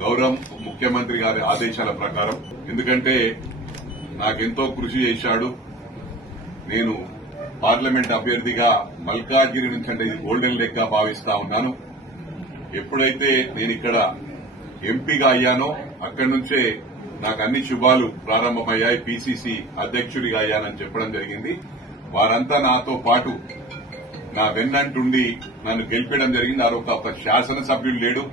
గౌరవ ముఖ్యమంత్రి గారి ఆదేశాల ప్రకారం. ఎందుకంటే నాకెంతో కృషి చేశాడు. నేను పార్లమెంట్ అభ్యర్థిగా మల్కాజ్గిరి నుంచి అంటే ఇది గోల్డెన్ లెగ్ గా భావిస్తా ఉన్నాను. ఎప్పుడైతే నేను ఇక్కడ ఎంపీగా అయ్యానో అక్కడి నుంచే నాకు అన్ని శుభాలు ప్రారంభమయ్యాయి. పీసీసీ అధ్యక్షుడిగా అయ్యానని చెప్పడం జరిగింది. వారంతా నాతో పాటు నా వెన్నంటుండి నన్ను గెలిపడం జరిగింది. ఆ ఒక శాసనసభ్యుడు లేడు,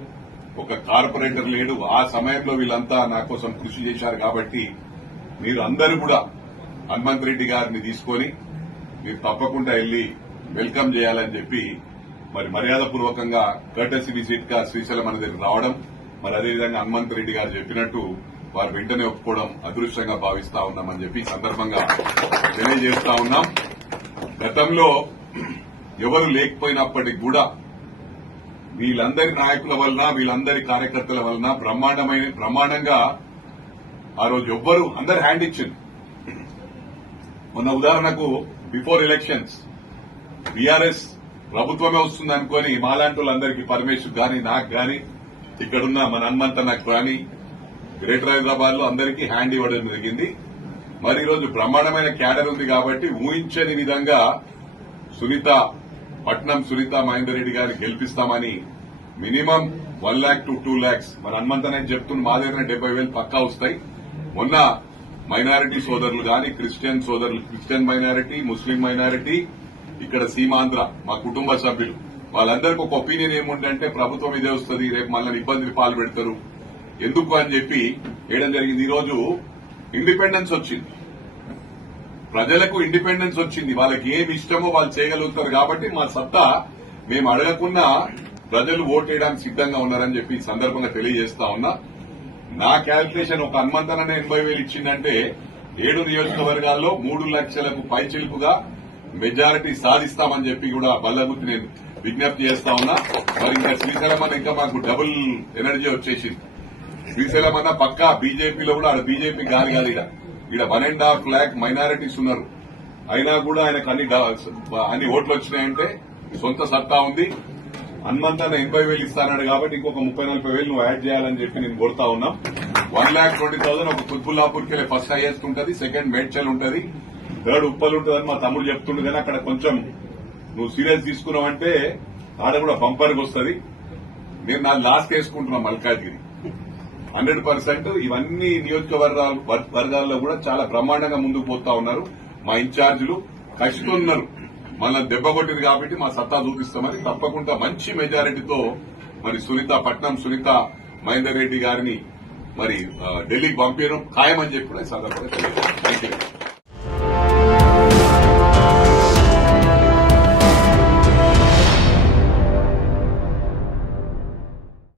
ఒక కార్పొరేటర్ లేడు. ఆ సమయంలో వీళ్ళంతా నా కోసం కృషి చేశారు. కాబట్టి మీరు అందరూ కూడా హనుమంత్ రెడ్డి గారిని తీసుకొని మీరు తప్పకుండా వెళ్లి వెల్కమ్ చేయాలని చెప్పి మరి మర్యాదపూర్వకంగా కర్టసీ విజిట్ గా శ్రీశైలం మన దగ్గర రావడం, మరి అదేవిధంగా హనుమంత్ రెడ్డి గారు చెప్పినట్టు వారు వెంటనే ఒప్పుకోవడం అదృష్టంగా భావిస్తా ఉన్నామని చెప్పి సందర్భంగా తెలియజేస్తా ఉన్నాం. గతంలో ఎవరు లేకపోయినప్పటికీ కూడా వీళ్ళందరి నాయకుల వలన వీళ్ళందరి కార్యకర్తల వలన బ్రహ్మాండంగా ఆ రోజు ఎవ్వరు అందరు హ్యాండ్ ఇచ్చింది. మొన్న ఉదాహరణకు బిఫోర్ ఎలక్షన్స్ బీఆర్ఎస్ ప్రభుత్వమే వస్తుంది అనుకుని మాలాంటి వాళ్ళందరికీ పరమేశ్వర్ గాని నాకు గాని ఇక్కడున్న మన హనుమంతన్నకు గాని గ్రేటర్ హైదరాబాద్ లో అందరికీ హ్యాండ్ ఇవ్వడం జరిగింది. మరి ఈరోజు బ్రహ్మాండమైన క్యాడర్ ఉంది కాబట్టి ఊహించని విధంగా పట్నం సునీత మహేందర్ రెడ్డి గారిని గెలిపిస్తామని మినిమం 1 lakh to 2 lakhs మన హనుమంతన్న చెప్తున్న మా దగ్గర 70,000 పక్కా వస్తాయి. మొన్న మైనారిటీ సోదరులు గాని క్రిస్టియన్ సోదరులు, క్రిస్టియన్ మైనారిటీ, ముస్లిం మైనారిటీ, ఇక్కడ సీమాంధ్ర మా కుటుంబ సభ్యులు వాళ్ళందరికీ ఒక ఒపీనియన్ ఏముందంటే ప్రభుత్వం ఇదే వస్తుంది, రేపు మళ్ళీ ఇబ్బందులు పాలు పెడతారు ఎందుకు అని చెప్పి వేయడం జరిగింది. ఈ రోజు ఇండిపెండెన్స్ వచ్చింది, ప్రజలకు ఇండిపెండెన్స్ వచ్చింది. వాళ్ళకి ఏమి ఇష్టమో వాళ్ళు చేయగలుగుతారు. కాబట్టి మా సత్తా మేము అడగకుండా ప్రజలు ఓటు వేయడానికి సిద్దంగా ఉన్నారని చెప్పి ఈ సందర్భంగా తెలియజేస్తా ఉన్నా. నా క్యాల్కులేషన్ ఒక హనుమంతన్న 80,000 ఇచ్చిందంటే 7 నియోజకవర్గాల్లో 3 లక్షలకు పైచిలుపుగా మెజారిటీ సాధిస్తామని చెప్పి కూడా బల్లగుర్తి నేను విజ్ఞప్తి చేస్తా ఉన్నా. మరి ఇంకా శ్రీశైలం అన్న ఇంకా మాకు డబుల్ ఎనర్జీ వచ్చేసింది. శ్రీశైలం అన్న పక్కా బీజేపీలో కూడా బీజేపీ గాలి కాదు. ఇక్కడ 1.5 lakh మైనారిటీస్ ఉన్నారు. అయినా కూడా ఆయనకు అన్ని ఓట్లు వచ్చినాయంటే సొంత సత్తా ఉంది. హనుమంతన్న 80,000 ఇస్తానన్నాడు కాబట్టి ఇంకొక 30,000-40,000 నువ్వు యాడ్ చేయాలని చెప్పి నేను కోరుతా ఉన్నా. 1,20,000 ఒక కుత్బుల్లాపూర్కి ఫస్ట్ హైయెస్ట్ ఉంటుంది, సెకండ్ మేడ్చల్ ఉంటుంది, థర్డ్ ఉప్పల్ ఉంటుందని మా తమ్ముడు చెప్తుండే. కానీ అక్కడ కొంచెం నువ్వు సీరియస్ తీసుకున్నావంటే ఆడ కూడా బంపర్కి వస్తుంది. నేను నా లాస్ట్ వేసుకుంటున్నా మల్కాజ్గిరి 100%. ఇవన్నీ నియోజకవర్గాల్లో కూడా చాలా బ్రహ్మాండంగా ముందుకు పోతా ఉన్నారు. మా ఇన్ఛార్జీలు కష్టున్నారు, మళ్ళీ దెబ్బ కొట్టింది కాబట్టి మా సత్తా చూపిస్తామని తప్పకుండా మంచి మెజారిటీతో మరి పట్నం సునీత మహేందర్ రెడ్డి గారిని మరి ఢిల్లీకి పంపించడం ఖాయమని చెప్పి కూడా సందర్భంగా థ్యాంక్ యూ.